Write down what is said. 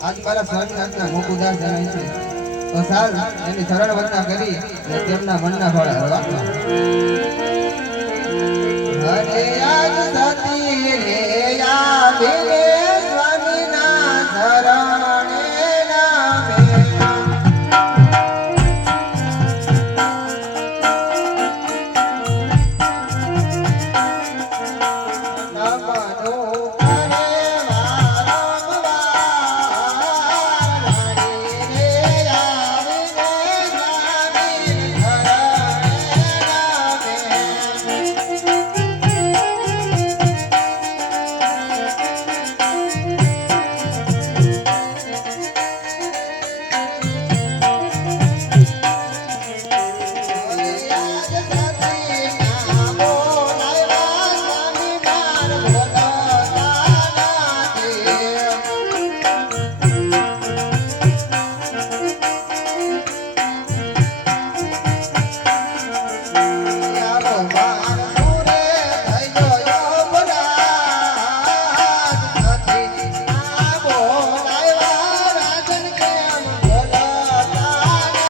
आज मारा स्वामीनाथना गोकुदास जણાય છે તો સાલ એની સરળ વંદના કરી અને તેમના મનના ફળ હરવા હરે આજ સતી રે આવીને